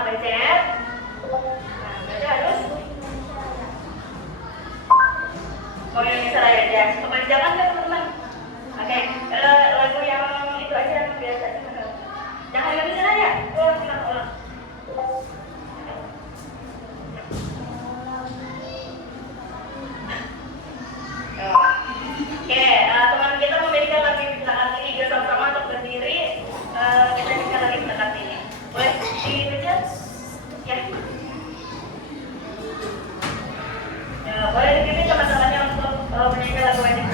pencet. Nah, berarti harus mau Indonesia Raya ya. Kepanjangan kan teman-teman? Oke, lagu yang itu aja yang biasa aja. Jangan Indonesia Raya. Ulang. Oke, teman kita memberikan lagi saat ini dia sama-sama untuk berdiri. Kita bisa lagi saat ini. Boleh dipencet? Ya. Boleh dipimpin teman-temannya untuk menyanyikan lagu wajib.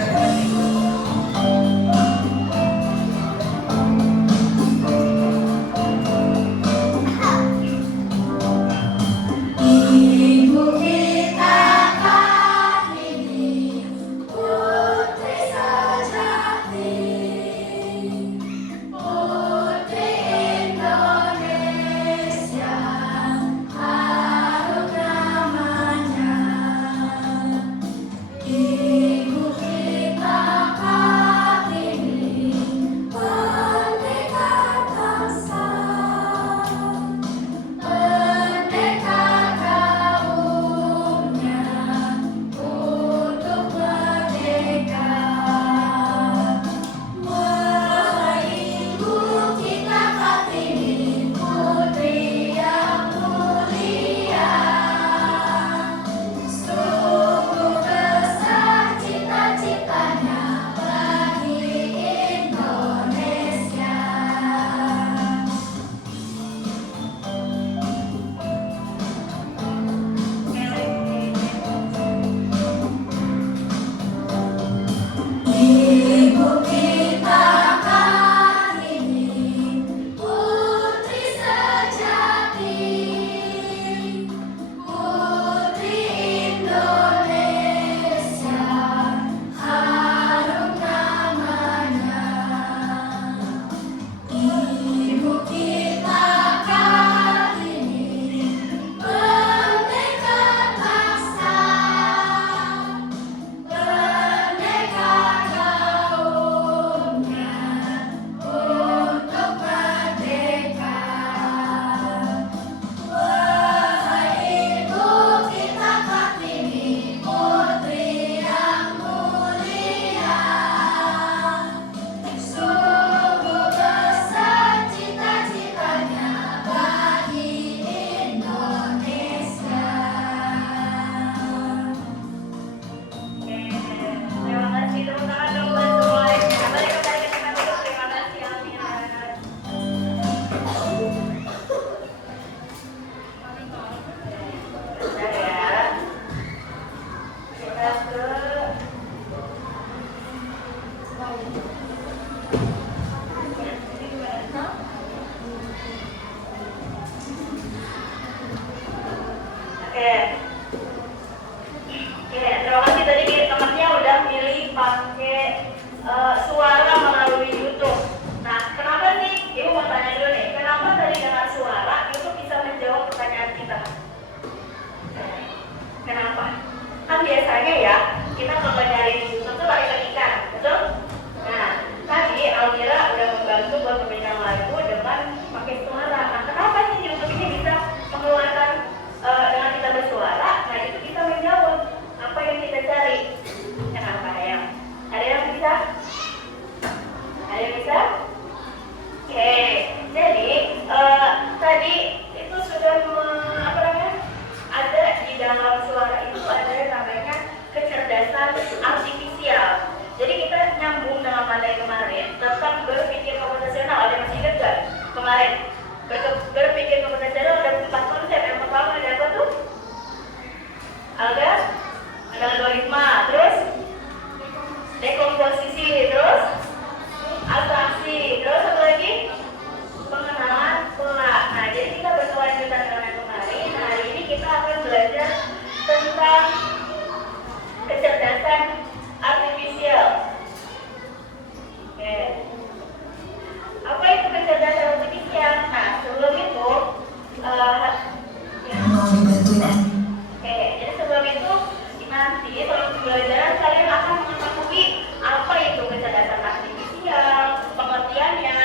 Terima kasih tadi temannya udah milih pakai suara melalui YouTube. Nah, kenapa sih? Ibu mau tanya dulu nih, kenapa tadi dengan suara YouTube bisa menjawab pertanyaan kita? Kenapa? Kan biasanya ya, kita kalau nyari di YouTube tuh pakai ketikan, betul? Nah, tadi Almira udah membantu buat memberikan lagu dengan pakai suara. Nah, kenapa sih YouTube ini bisa mengeluarkan dengan kita bersuara? Nah, itu bisa menjawab apa yang kita cari. Kenapa ya? Ada yang bisa? Ada yang bisa? Oke, jadi tadi itu sudah ada di dalam suara itu ada yang namanya kecerdasan artifisial. Jadi kita nyambung dengan materi kemarin tentang berpikir komputasional. Ada yang masih ingat gak? Kemarin berpikir komputasional ada 4 konsep. Yang pertama ada apa tuh? Ada algoritma, terus dekomposisi, terus abstraksi, terus satu lagi pengenalan pola. Nah, jadi kita berkelanjutan dengan yang kemarin. Nah, hari ini kita akan belajar tentang kecerdasan artifisial. Oke. Apa itu kecerdasan artifisial? Nah, sebelum itu jadi sebelum itu nanti dalam pembelajaran kalian akan mengetahui apa itu kecerdasan artifisial, pengertiannya,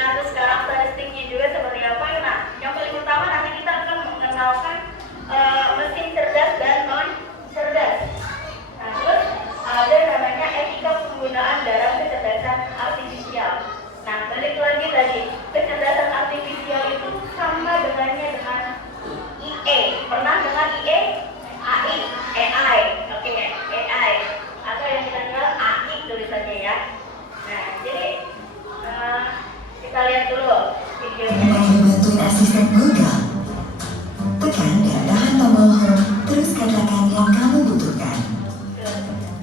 Mulai bantuin asisten Google. Tekan dan tahan tombol home, terus katakan yang kamu butuhkan.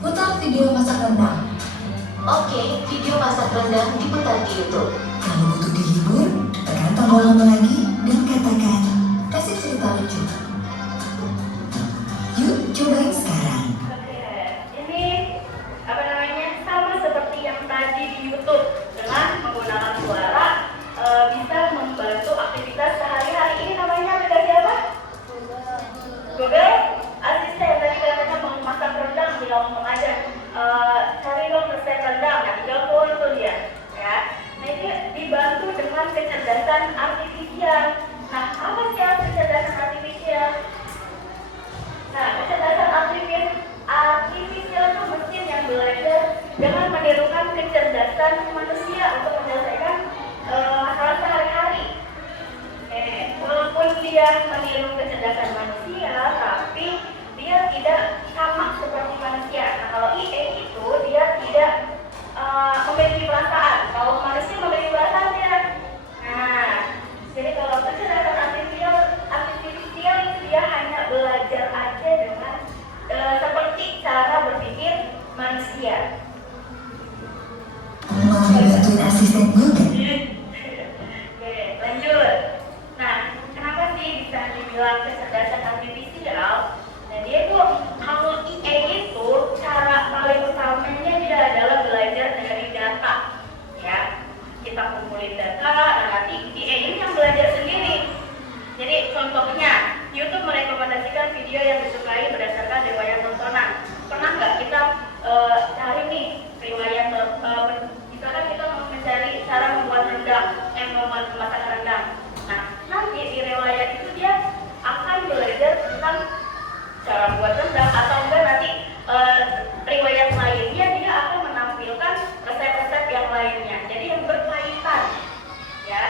Putar video masak rendang. Oke, video masak rendang diputar di YouTube. Kamu butuh dihibur, tekan tombol home lagi dan katakan, Kasih cerita lucu. yuk cobain sekarang. Oke, ini apa namanya sama seperti yang tadi di YouTube dengan menggunakan suara bisa membantu aktivitas sehari-hari. Ini namanya aplikasi apa? Google Assistant. Tadi katanya mau masak rendang, tinggal ngomong aja. Cari dong resep rendang, nah tinggal keluar tuh dia. Ya, nah itu dibantu dengan kecerdasan artifisial. Nah, apa sih kecerdasan artifisial? Nah, kecerdasan artifisial itu mesin yang belajar dengan menirukan kecerdasan manusia untuk menyelesaikan masalah sehari-hari. Walaupun dia meniru kecerdasan manusia, tapi dia tidak sama seperti manusia. Nah, kalau IA itu dia tidak memiliki perasaan. Kalau manusia memiliki perasaan dia. Nah, jadi kalau kecerdasan artifisial itu dia hanya belajar aja dengan seperti cara berpikir manusia. Mulai bantuin asisten Google. Oke, lanjut. Nah, kenapa sih bisa dibilang kecerdasan artifisial? Nah, dia itu kalau IA itu cara paling utamanya dia adalah belajar dari data. Ya, kita kumpulin data, nah nanti IA ini yang belajar sendiri. Jadi contohnya, YouTube merekomendasikan video yang disukai berdasarkan riwayat tontonan. Pernah nggak kita cari nih riwayat, misalkan kita mau mencari cara membuat rendang, membuat masakan rendang. Nah, nanti di riwayat itu dia akan belajar tentang cara membuat rendang, atau enggak nanti riwayat lainnya dia akan menampilkan resep-resep yang lainnya. Jadi yang berkaitan, ya.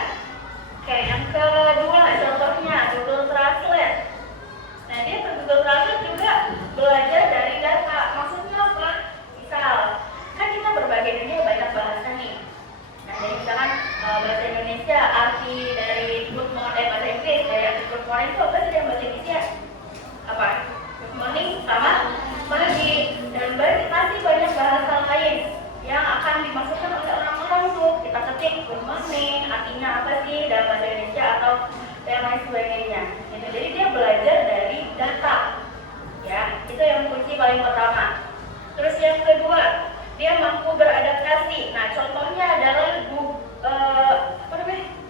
Oke, yang kedua contohnya Google Translate. Nah, dia ke Google Translate juga belajar dari data. Maksudnya apa? Misal, kan kita berbagai dunia banyak bahasa nih. Nah, jadi misalkan bahasa Indonesia, arti dari good morning, bahasa Inggris dari arti good morning itu apa sih yang bahasa Indonesia? Apa? Good morning sama pagi. Dan masih banyak bahasa lain yang akan dimasukkan oleh orang-orang tuh. Kita ketik good morning, artinya apa sih dalam bahasa Indonesia atau yang lain sebagainya. Gitu. Jadi dia belajar dari data. Ya, itu yang kunci paling pertama. Terus yang kedua, dia mampu beradaptasi. Nah, contohnya adalah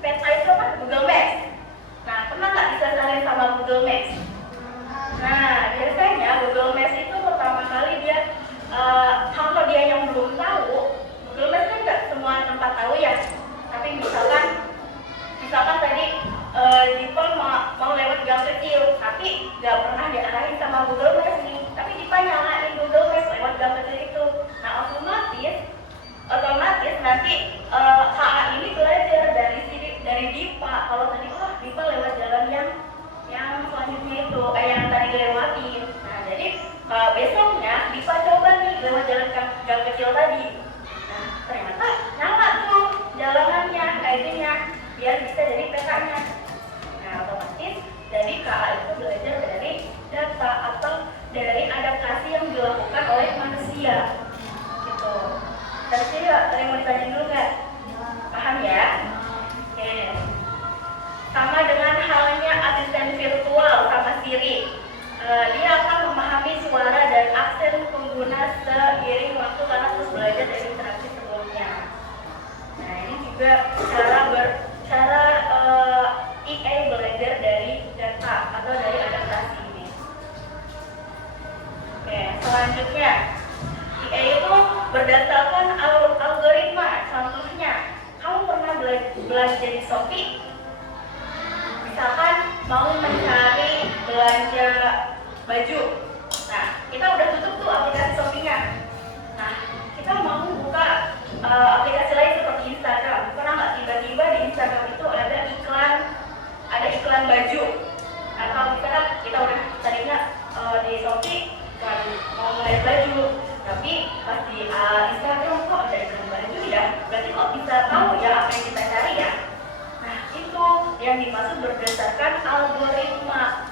peta itu apa? Google Maps. Nah, pernah nggak disesarin sama Google Maps? Nah, biasanya Google Maps itu pertama kali dia kalau dia yang belum tahu, Google Maps kan nggak semua tempat tahu ya. Tapi misalkan tadi Dipa mau lewat gang kecil, tapi nggak pernah diarahin sama Google Maps nih. Tapi Dipa nyalain Google Maps lewat gang kecil itu. Nah, otomatis nanti KA ini belajar dari Dipa. Kalau tadi Dipa lewat jalan yang selanjutnya itu yang tadi dilewatin. Nah, jadi besoknya Dipa coba nih lewat jalan gang kecil tadi. Nah, ternyata nyala tuh jalanannya, ID-nya, biar bisa jadi petanya. Nah, otomatis jadi KA itu belajar dari data atau dari adaptasi yang dilakukan oleh manusia. Gitu. Tadi mau ditanya dulu nggak? Paham ya? Oke. Sama dengan halnya asisten virtual sama Siri. Dia akan memahami suara dan aksen pengguna seiring waktu karena terus belajar dari interaksi sebelumnya. Nah, ini juga cara IA belajar dari data atau dari adaptasi ini. Oke, selanjutnya IA itu berdasarkan algoritma. Contohnya, kamu pernah belanja di Shopee? Misalkan mau mencari belanja baju. Nah, kita udah tutup tuh aplikasi Shopee-nya. Nah, kita mau buka aplikasi lain seperti Instagram. Pernah nggak tiba-tiba di Instagram itu ada iklan baju? Nah, kalau misalkan kita udah tadinya di Shopee kan mau ngeliat baju, tapi pas di Instagram kok ada iklan baju ya? Berarti kok bisa tahu ya apa yang kita cari ya? Nah, itu yang dimaksud berdasarkan algoritma.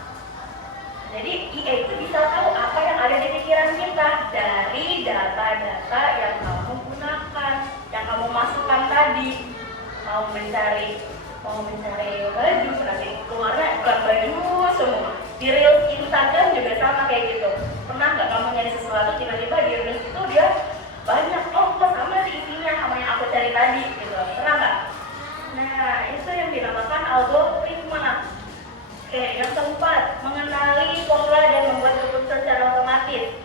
Jadi IA itu bisa tahu apa yang ada di pikiran kita dari data-data yang kamu gunakan, yang kamu masukkan tadi. Mau mencari baju, nanti keluarnya iklan baju semua. Di Reels Instagram juga sama kayak gitu. Pernah nggak kamu nyari sesuatu tiba-tiba di Reels itu dia banyak, oh kok sama sih isinya sama yang aku cari tadi gitu. Pernah nggak? Nah itu yang dinamakan algoritma. Oke, yang keempat, mengenali pola dan membuat keputusan secara otomatis.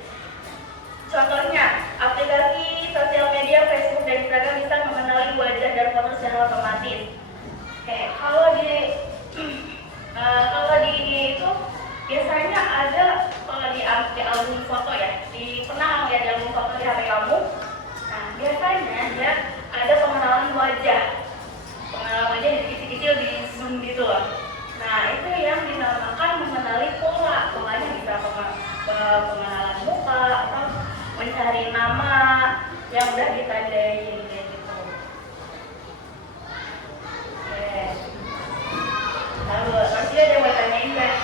Contohnya, aplikasi sosial media Facebook dan Instagram bisa mengenali wajah dan foto secara otomatis. Oke, kalau di ini itu biasanya ada kalau di album foto ya, pernah lihat di album foto di HP kamu. Nah, biasanya dia ada pengenalan wajah di kecil-kecil di zoom gitu loh. Nah, itu yang dinamakan mengenali pola. Polanya bisa pengenalan muka atau mencari nama yang udah ditandain kayak gitu. Oke. Lalu, masih ada yang mau tanyain nggak?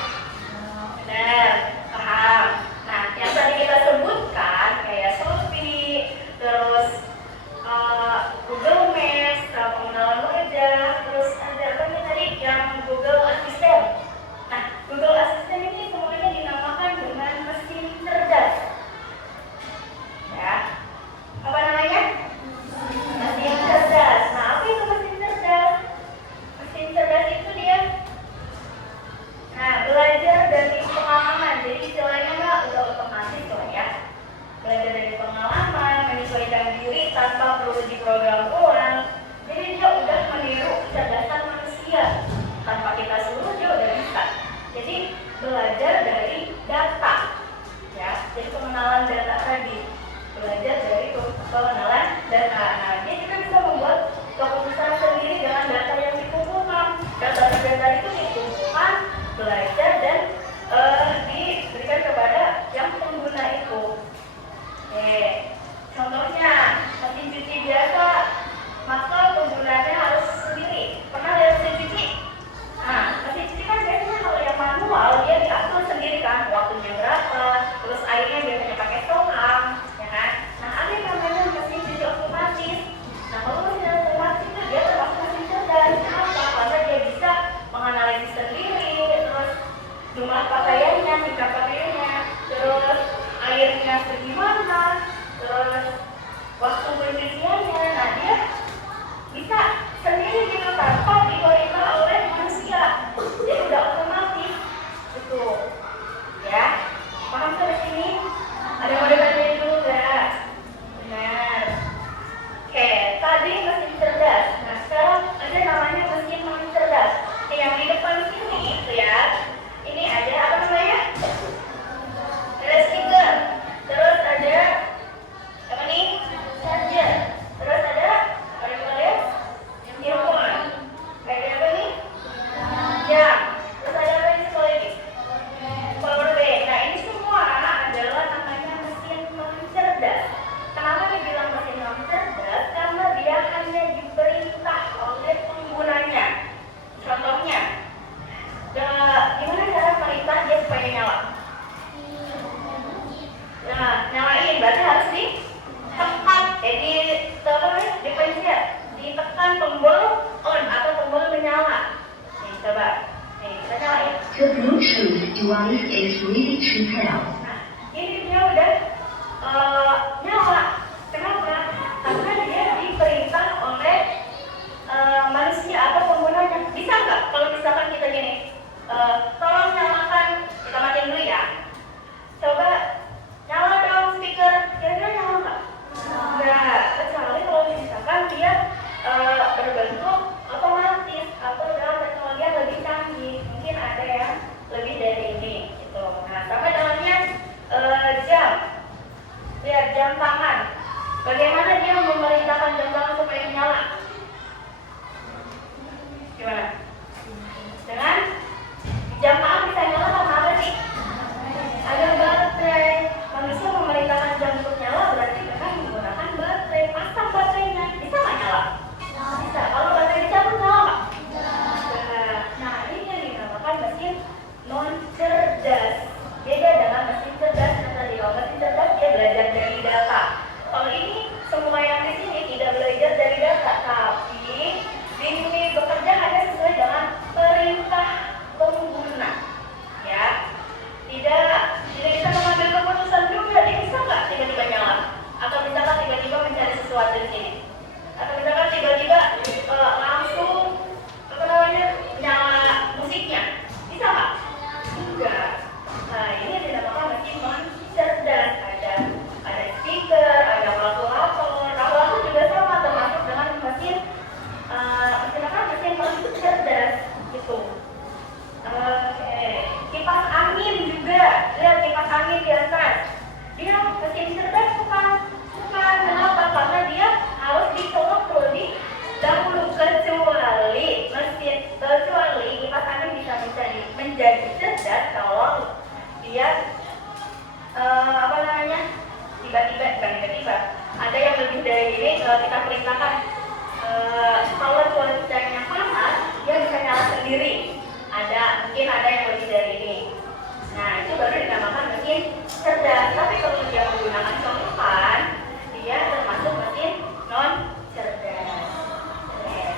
Benar, paham. Nah, yang tadi kita sebutkan kayak Shopee, terus Google Maps, pengenalan wajah, terus ada apa nih tadi yang Google Assistant. Nah, Google Assistant ini semuanya dinamakan dengan mesin cerdas. Ya, apa namanya? Mesin cerdas. Nah, apa itu mesin cerdas? Mesin cerdas itu dia, belajar dari pengalaman. Jadi istilahnya udah otomatis lah ya. Belajar dari pengalaman, menyesuaikan diri tanpa perlu diprogram ulang. Jadi dia udah meniru kecerdasan manusia. Tanpa kita suruh dia udah bisa. Jadi belajar dari data. Ya, jadi pengenalan data tadi. Belajar dari pengenalan data. Nah, dia juga bisa membuat keputusan sendiri dengan data yang dikumpulkan. Data itu dikumpulkan, belajar dan diberikan kepada yang pengguna itu. Contohnya mesin cuci biasa, maka penggunaannya harus sendiri. Pernah lihat mesin cuci? Nah, mesin cuci kan biasanya kalau yang manual dia diatur sendiri kan, waktunya berapa, terus airnya biasanya pakai toham, ya kan? Nah, ada yang namanya mesin cuci otomatis. Nah, kalau mesin otomatis itu dia termasuk mesin cerdas. Kenapa? Karena dia bisa menganalisis sendiri, terus jumlah pakaiannya, tingkat pakaiannya, terus airnya segimana, terus waktu pencuciannya. Nah, dia bisa sendiri gitu tanpa diperintah oleh manusia. Dia udah otomatis gitu ya. Paham sampai sini? Ada yang mau ditanyain dulu nggak? Benar. Oke, tadi mesin cerdas. Nah, sekarang ada namanya mesin cerdas. Yang di depan sini itu ya, ini ada apa namanya? Ada speaker, terus ada apa nih? Charger, terus ada apa yang kita lihat? Earphone. Ada apa nih? Jam. Terus ada apa nih sekali lagi? Power bank. Nah, ini semua adalah namanya mesin cerdas. Kenapa dibilang mesin cerdas? Karena dia hanya diperintah oleh penggunanya. Contohnya, gimana cara perintah dia supaya nyala? Nah, nyalain berarti harus ditekan, dipencet, ditekan tombol on atau tombol menyala. Nih, coba, kita nyalain. The Bluetooth device is ready to pair. Nah, ini dia udah nyala. Kenapa? Karena dia diperintah oleh manusia atau penggunanya. Bisa nggak kalau misalkan kita gini, tolong nyalakan, kita matiin dulu ya. Coba nyala dong speaker, kira-kira nyala nggak? Nggak, kecuali kalau misalkan dia berbentuk otomatis atau dalam teknologi yang lebih canggih. Mungkin ada yang lebih dari ini gitu. Nah, sama dalamnya menjadi cerdas kalau dia tiba-tiba ada yang lebih dari ini kita perintahkan kalau cuacanya panas dia bisa nyala sendiri, mungkin ada yang lebih dari ini. Nah itu baru dinamakan mesin cerdas. Tapi kalau dia menggunakan colokan, dia termasuk mesin non cerdas.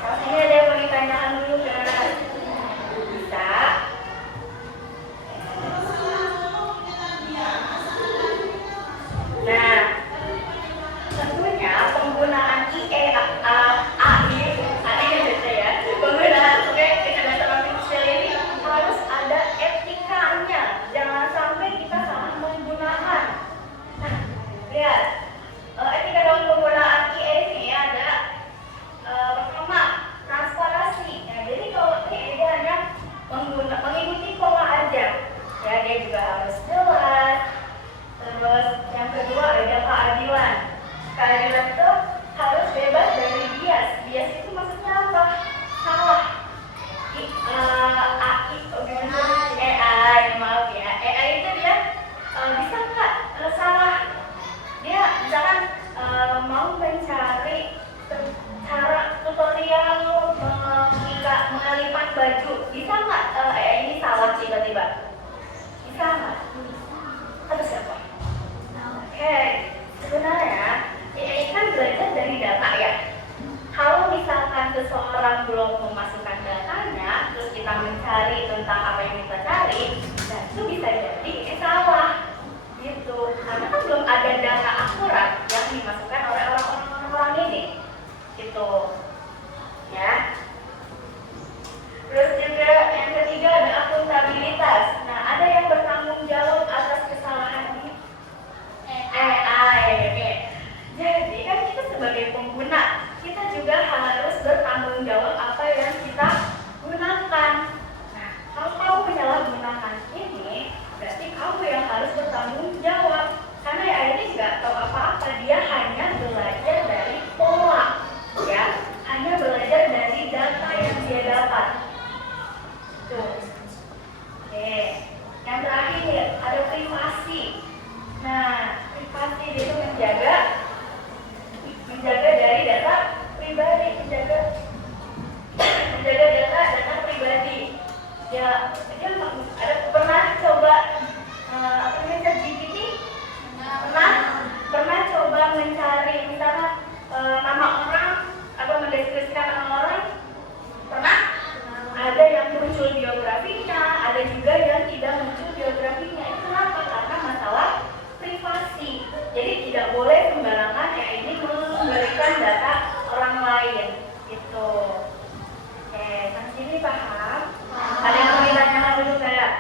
Kalau ini ada yang mau ditanyakan dulu guys? Bisa. Nah, tentunya penggunaan AI ya, penggunaan kecerdasan artifisial ini harus ada etikanya. Jangan sampai kita salah menggunakan. Nah, lihat, etika dalam penggunaan AI ini ada pertama, transparansi. Nah, jadi kalau AI dia hanya mengikuti pola aja, ya dia juga harus jelas. Terus yang kedua ada keadilan. Keadilan itu harus bebas dari bias. Bias itu maksudnya apa? Salah. AI itu dia bisa nggak salah? Dia misalkan mau mencari cara tutorial mengelipat baju, bisa nggak AI ini salah tiba-tiba? Bisa nggak? Atau siapa? Oke, sebenarnya AI kan belajar dari data ya. Kalau misalkan seseorang belum memasukkan datanya, terus kita mencari tentang apa yang kita cari, nah itu bisa jadi salah gitu. Karena kan belum ada data akurat yang dimasukkan oleh orang-orang ini gitu ya. Terus juga yang ketiga ada akuntabilitas. Nah, ada yang bertanggung jawab atas kesalahan ini. AI. Jadi kan kita sebagai pengguna, kita juga harus bertanggung jawab apa yang kita gunakan. Nah, kalau kamu menyalahgunakan ini, berarti kamu yang harus bertanggung jawab. Karena AI ini nggak tahu apa-apa, dia hanya belajar dari pola, ya, hanya belajar dari data yang dia dapat. Tuh. Oke. Yang terakhir ada privasi. Nah, privasi itu menjaga dari data pribadi, menjaga data pribadi. Ya, dia ada pernah coba ChatGPT? Pernah coba mencari misalnya nama orang atau mendeskripsikan nama orang? Pernah? Ada yang muncul biografinya, ada juga yang tidak muncul biografinya. Itu kenapa? Karena masalah privasi. Jadi tidak boleh sembarangan AI ini memberikan data orang lain. Gitu. Oke, sampai sini paham? Ada yang mau ditanyakan dulu kayak?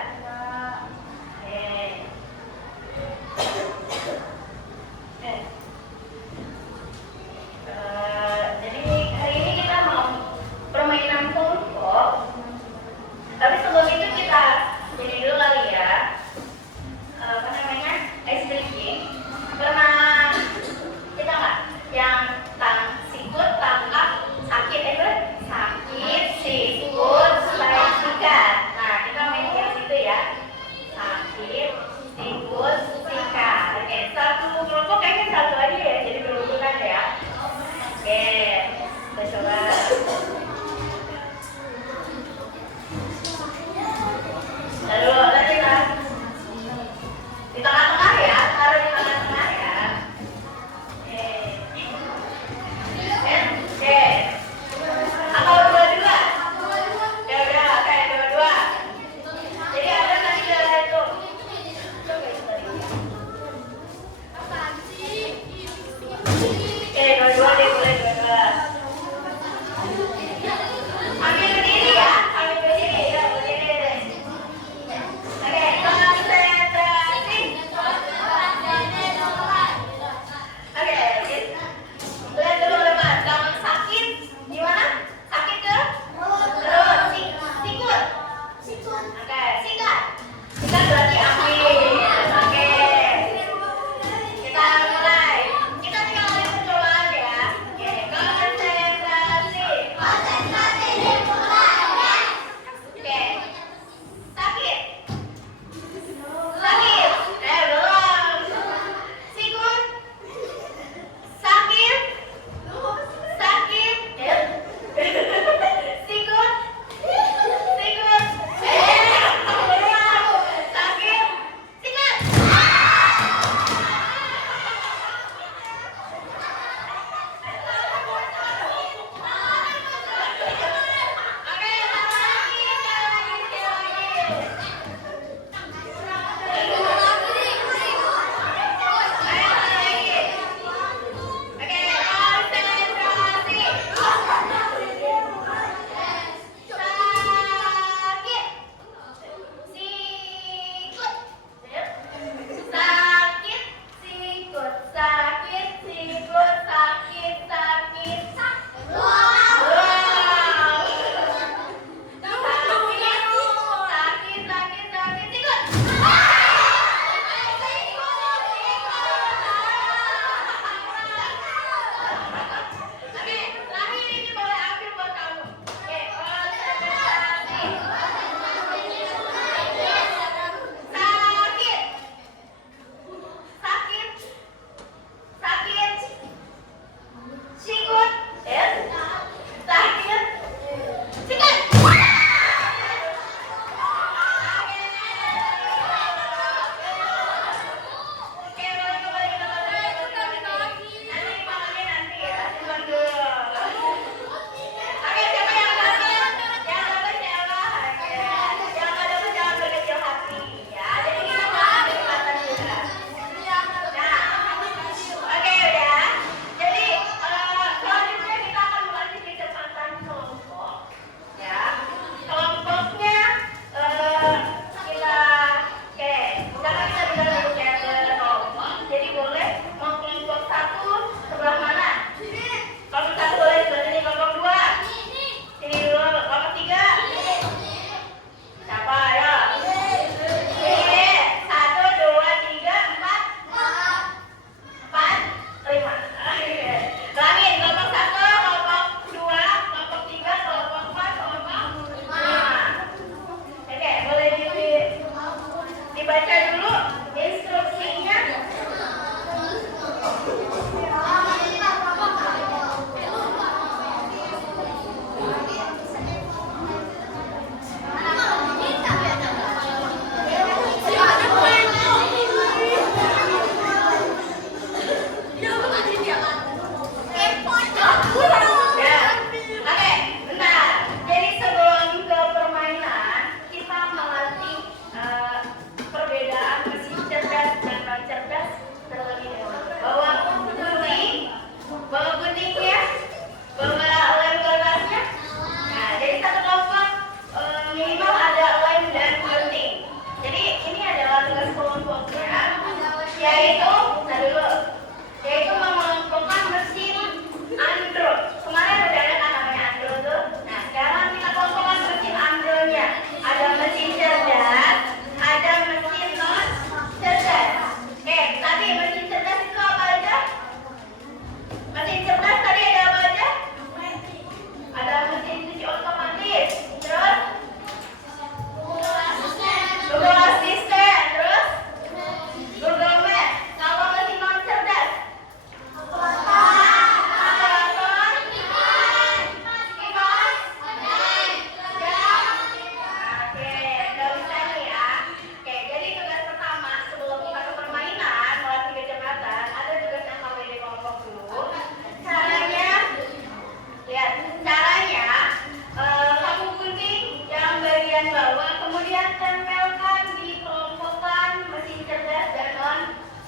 dan bawah, kemudian tempelkan di kelompokan mesin cerdas dan non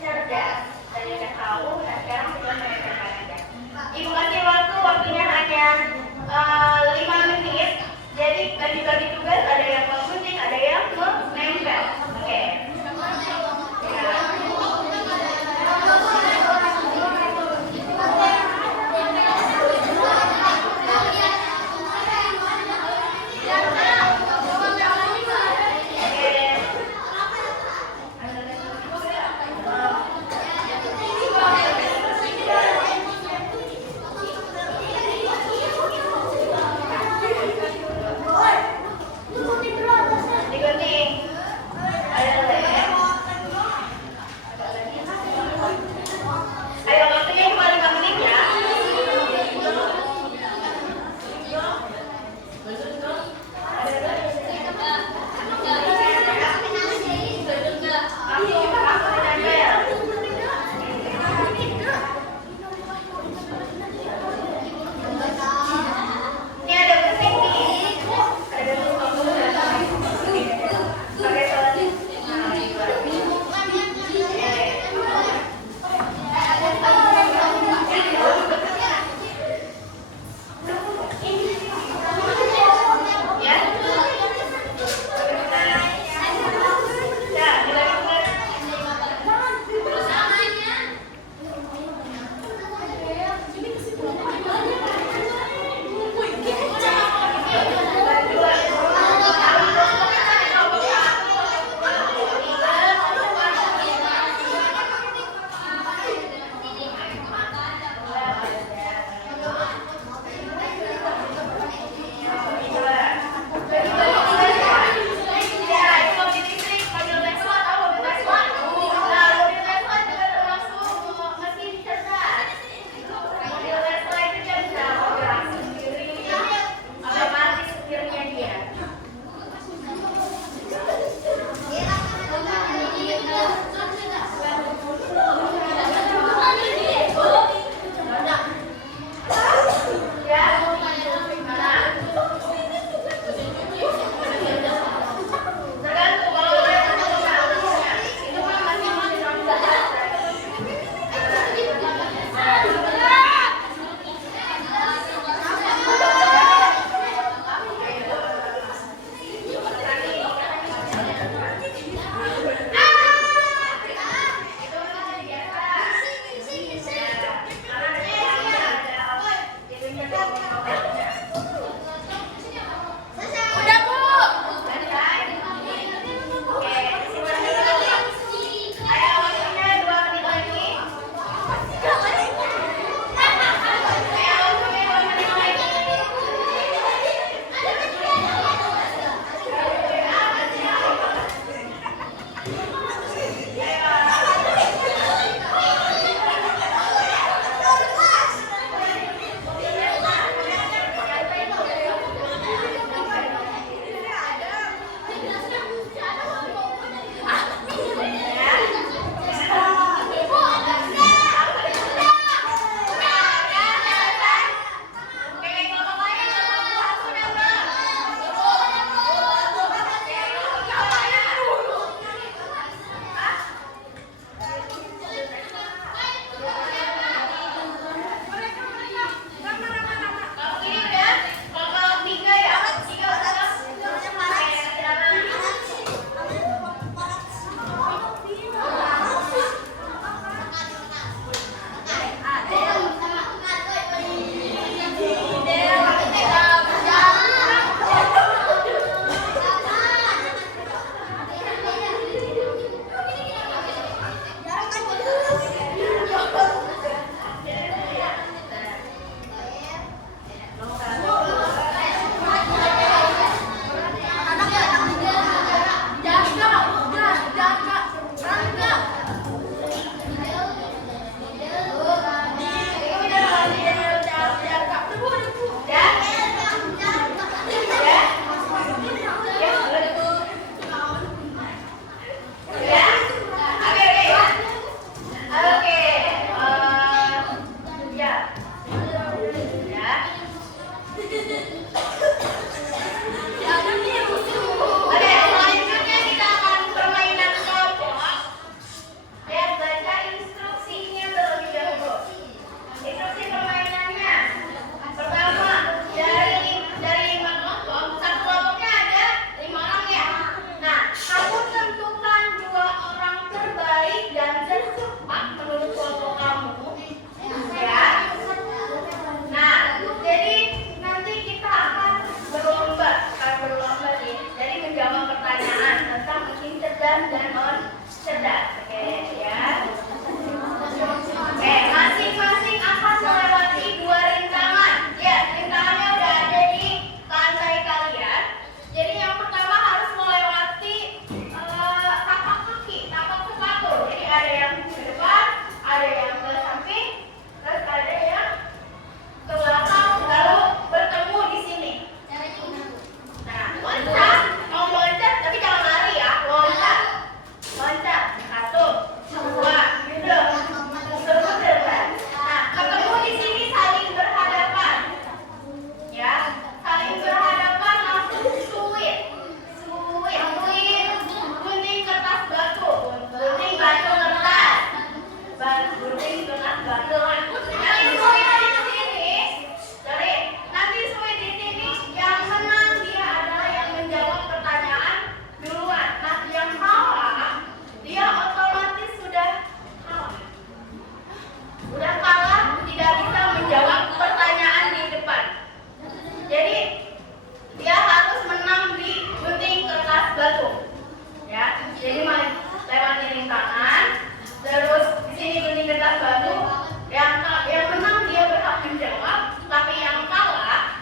cerdas. Saya udah tahu, nah sekarang kita menempelkan aja. Ibu kasih waktunya hanya 5 menit. Jadi bagi-bagi tugas, ada yang mengunting, ada yang menempel. Oke. cerdas dan non cerdas. Oke ya. Oke, masing-masing akan melewati 2 rintangan. Ya, rintangannya udah ada di lantai kalian. Jadi yang pertama harus melewati tapak kaki, tapak sepatu. Jadi ada yang ke depan, ada yang ke samping, terus ada yang ke belakang, lalu bertemu di sini. Nah, loncat, mau loncat tapi jangan lari ya, loncat, loncat, 1, 2, gitu. Nah, ketemu di sini saling berhadapan, ya, saling berhadapan langsung suit, gunting kertas batu, gunting batu kertas, gunting kertas batu. Nanti suit di sini, jadi nanti suit di sini yang menang dia adalah yang menjawab pertanyaan duluan. Nah, yang kalah dia otomatis sudah kalah. Udah kalah, tidak bisa menjawab pertanyaan di depan. Jadi dia harus menang di gunting kertas batu. Ya, jadi lewati rintangan, terus di sini gunting kertas batu. Yang menang dia berhak menjawab, tapi yang kalah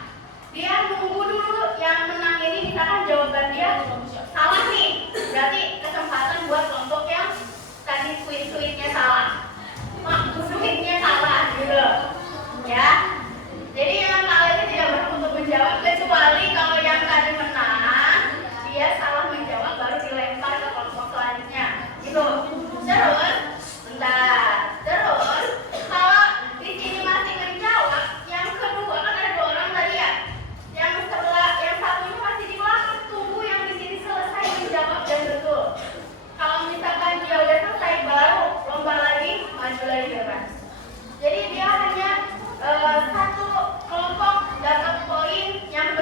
dia nunggu dulu yang menang ini misalkan jawaban dia salah nih. Berarti kesempatan buat kelompok yang tadi suit-suitnya salah. Suitnya salah gitu. Ya. Jadi yang kalah ini tidak berhak untuk menjawab kecuali kalau yang tadi menang dia salah menjawab baru dilempar ke kelompok selanjutnya. Gitu. Terus, terus kalau di sini masih menjawab, yang kedua kan ada 2 orang tadi ya. Yang satunya masih di belakang, tunggu yang di sini selesai menjawab dan betul. Kalau misalkan dia udah selesai baru lomba lagi, maju lagi ke depan. Jadi dia hanya satu kelompok dapat poin yang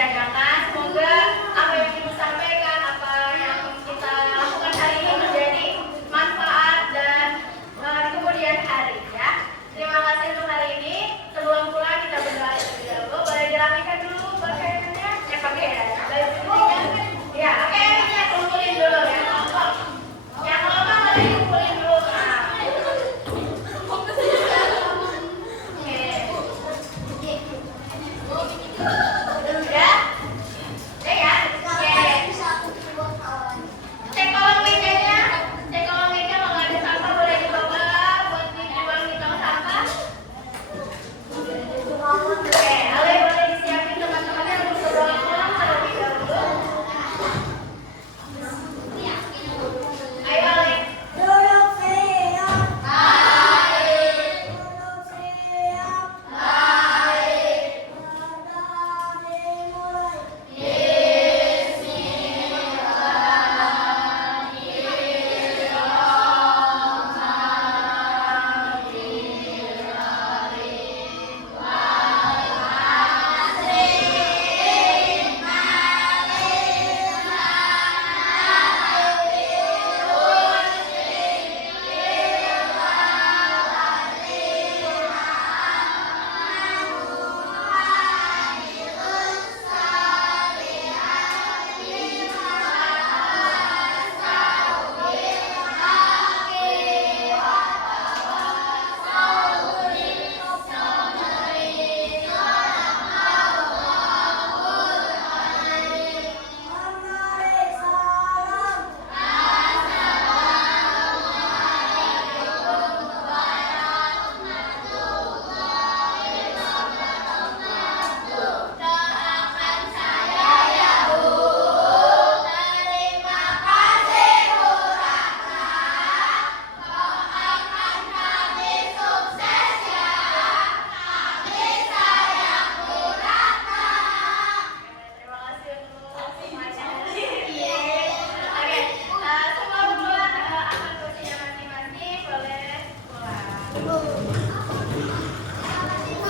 dikerjakan. Semoga